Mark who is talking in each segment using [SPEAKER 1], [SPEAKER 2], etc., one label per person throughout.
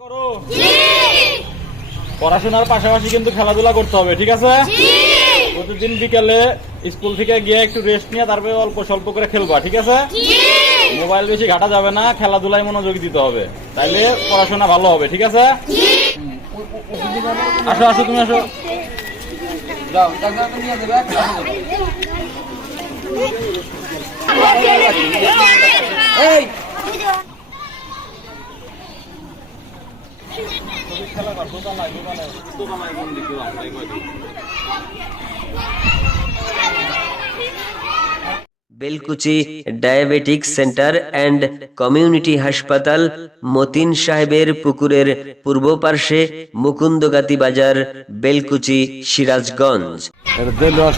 [SPEAKER 1] করো। পড়াশোনার পাশাপাশি কিন্তু খেলাধুলা করতে হবে ঠিক আছে? প্রতিদিন বিকেলে স্কুল থেকে গিয়ে একটু রেস্ট নিয়ে তারপরে অল্প স্বল্প করে খেলবা ঠিক আছে? মোবাইল বেশি ঘাটা যাবে না খেলাধুলায় মনোযোগী দিতে হবে। তাইলে পড়াশোনা ভালো হবে ঠিক আছে? আসো আসো তুমি আসো।
[SPEAKER 2] যাও টাকা তো নিয়ে দেবে এই
[SPEAKER 3] Belkuchi diabetic centre and community হাসপাতাল মতিন সাহেবের পুকুরের পূর্ব পার্শ্বে মুকুন্দগাতি বাজার, বেলকুচি, সিরাজগঞ্জ।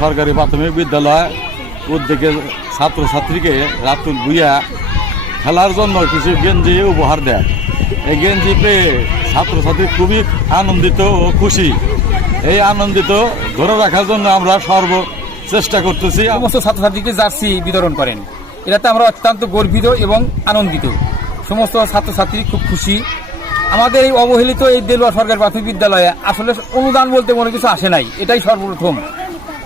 [SPEAKER 4] সরকারি প্রাথমিক বিদ্যালয়। উদ্যোগে ছাত্রছাত্রীকে রাতুল ভুইয়া খেলার জন্য কিছু গেঞ্জি উপহার দেয়। এই গেঞ্জি পেয়ে ছাত্রছাত্রী খুবই আনন্দিত ও খুশি। এই আনন্দিত ধরে রাখার জন্য আমরা সর্ব চেষ্টা করতেছি।
[SPEAKER 5] সমস্ত ছাত্রছাত্রীকে জার্সি বিতরণ করেন। এটাতে আমরা অত্যন্ত গর্বিত এবং আনন্দিত। সমস্ত ছাত্রছাত্রী খুব খুশি। আমাদের এই অবহেলিত এই দেলুয়া সরকারি প্রাথমিক বিদ্যালয়ে আসলে অনুদান বলতে কোনো কিছু আসে নাই। এটাই সর্বপ্রথম।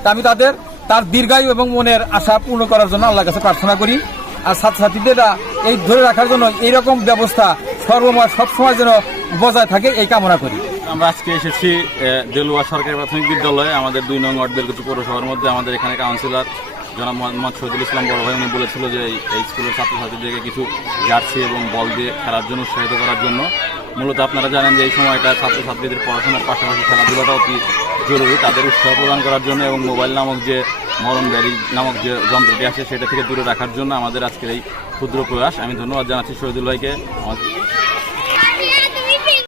[SPEAKER 5] তা আমি তাদের, তার দীর্ঘায়ু এবং মনের আশা পূর্ণ করার জন্য আল্লাহর কাছে প্রার্থনা করি। আর ছাত্রছাত্রীদেরা এই ধরে রাখার জন্য এইরকম ব্যবস্থা সর্বময় সবসময় যেন বজায় থাকে, এই কামনা করি।
[SPEAKER 1] আমরা আজকে এসেছি দেলুয়া সরকারি প্রাথমিক বিদ্যালয়ে। আমাদের দুই নং ওয়ার্ড বেলকুচি পৌরসভার মধ্যে আমাদের এখানে কাউন্সিলর জনাব মোহাম্মদ শহীদুল ইসলাম বড় ভাই, উনি বলেছিল যে এই স্কুলের ছাত্রছাত্রীদেরকে কিছু জার্সি এবং বল দিয়ে খেলার জন্য উৎসাহিত করার জন্য মূলত আপনারা জানেন যে এই সময়টা ছাত্রছাত্রীদের পড়াশোনার পাশাপাশি খেলাধুলাটা অতি জরুরি, তাদের উৎসাহ প্রদান করার জন্য এবং মোবাইল নামক যে মরণ ব্যারি নামক যে যন্ত্রটি আসে সেটা থেকে দূরে রাখার জন্য আমাদের আজকের এই ক্ষুদ্র প্রয়াস। আমি ধন্যবাদ জানাচ্ছি শহীদুল ভাইকে।